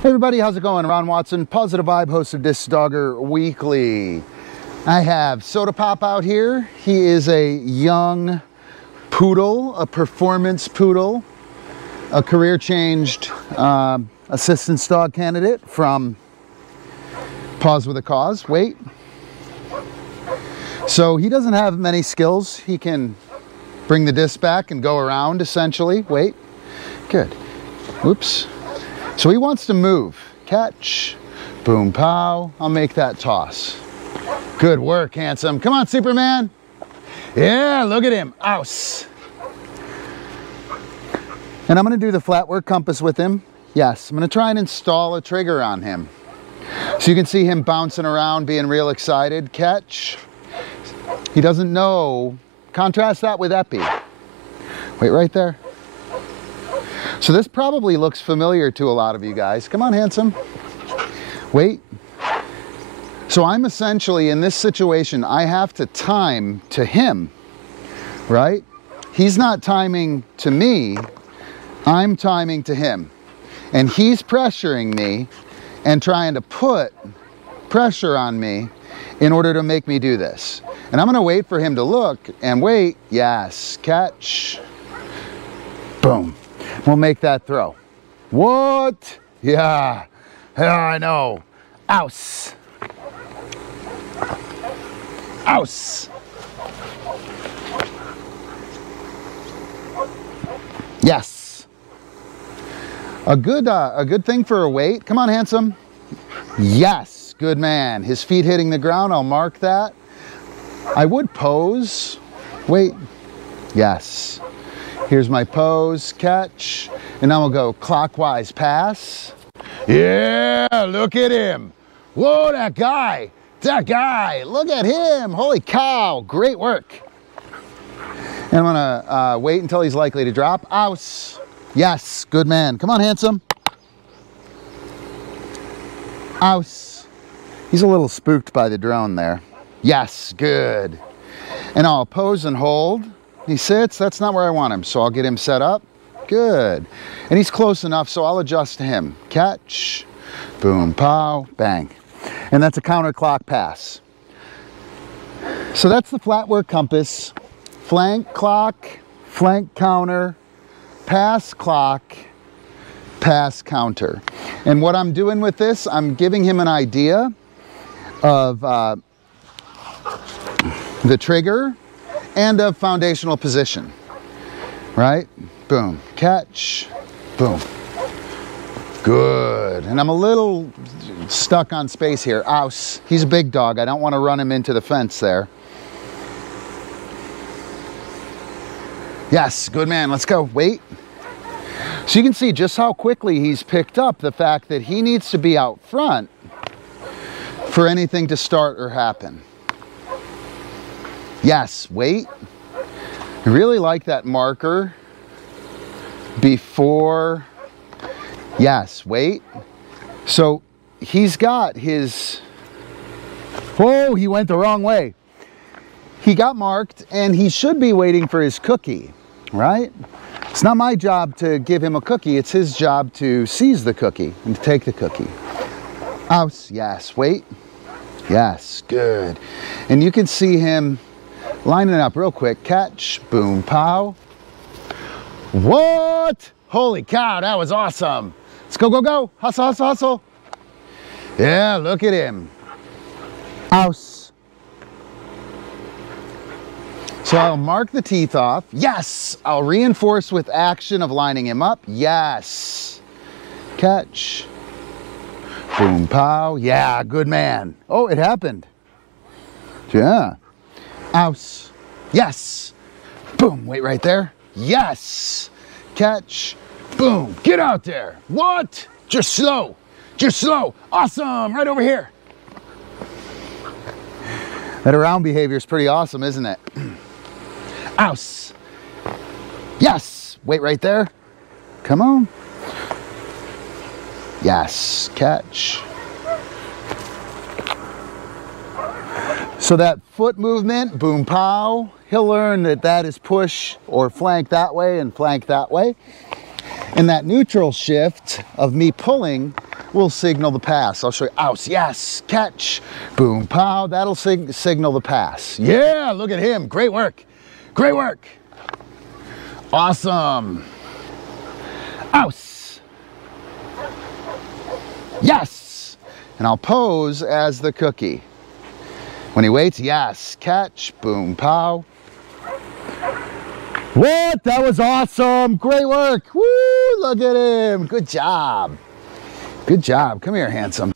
Hey everybody, how's it going? Ron Watson, Positive Vibe, host of Disc Dogger Weekly. I have Soda Pop out here. He is a young poodle, a performance poodle, a career-changed assistance dog candidate from Paws with a Cause. Wait. So he doesn't have many skills. He can bring the disc back and go around, essentially. Wait. Good. Whoops. So he wants to move. Catch. Boom, pow. I'll make that toss. Good work, handsome. Come on, Superman. Yeah, look at him. Ouse. And I'm going to do the Flatwork Compass with him. Yes, I'm going to try and install a trigger on him. So you can see him bouncing around, being real excited. Catch. He doesn't know. Contrast that with Epi. Wait right there. So this probably looks familiar to a lot of you guys. Come on, handsome. Wait. So I'm essentially, in this situation, I have to time to him, right? He's not timing to me. I'm timing to him. And he's pressuring me and trying to put pressure on me in order to make me do this. And I'm going to wait for him to look and wait. Yes. Catch. Boom. We'll make that throw. What? Yeah. Yeah, I know. Ouse. Ouse. Yes. A good thing for a wait. Come on, handsome. Yes. Good man. His feet hitting the ground. I'll mark that. I would pose. Wait. Yes. Here's my pose, catch, and now we'll go clockwise pass. Yeah, look at him. Whoa, that guy, look at him. Holy cow, great work. And I'm gonna wait until he's likely to drop. Ouse. Yes, good man. Come on, handsome. Ouse. He's a little spooked by the drone there. Yes, good. And I'll pose and hold. He sits, that's not where I want him, so I'll get him set up. Good. And he's close enough, so I'll adjust to him. Catch, boom, pow, bang. And that's a counter clock pass. So that's the Flatwork Compass. Flank clock, flank counter, pass clock, pass counter. And what I'm doing with this, I'm giving him an idea of the trigger and of foundational position, right? Boom, catch, boom. Good, and I'm a little stuck on space here. Ouse, he's a big dog. I don't want to run him into the fence there. Yes, good man, let's go, wait. So you can see just how quickly he's picked up the fact that he needs to be out front for anything to start or happen. Yes, wait. I really like that marker before. Yes, wait. So he's got his, oh, he went the wrong way. He got marked and he should be waiting for his cookie, right? It's not my job to give him a cookie. It's his job to seize the cookie and to take the cookie. Ouse, yes, wait. Yes, good. And you can see him lining it up real quick. Catch, boom, pow. What? Holy cow, that was awesome. Let's go, go, go. Hustle, hustle, hustle. Yeah, look at him. Ouse. So I'll mark the teeth off. Yes. I'll reinforce with action of lining him up. Yes. Catch. Boom, pow. Yeah, good man. Oh, it happened. Yeah. Ouse. Yes. Boom. Wait right there. Yes. Catch. Boom. Get out there. What? Just slow. Just slow. Awesome. Right over here. That around behavior is pretty awesome, isn't it? Ouse. Yes. Wait right there. Come on. Yes. Catch. So that foot movement, boom, pow, he'll learn that that is push or flank that way and flank that way. And that neutral shift of me pulling will signal the pass. I'll show you. Ouse, yes, catch, boom, pow. That'll signal the pass. Yeah, look at him. Great work. Great work. Awesome. Ouse. Yes. And I'll pose as the cookie. When he waits, yes, catch, boom, pow. What? That was awesome. Great work. Woo, look at him. Good job. Good job. Come here, handsome.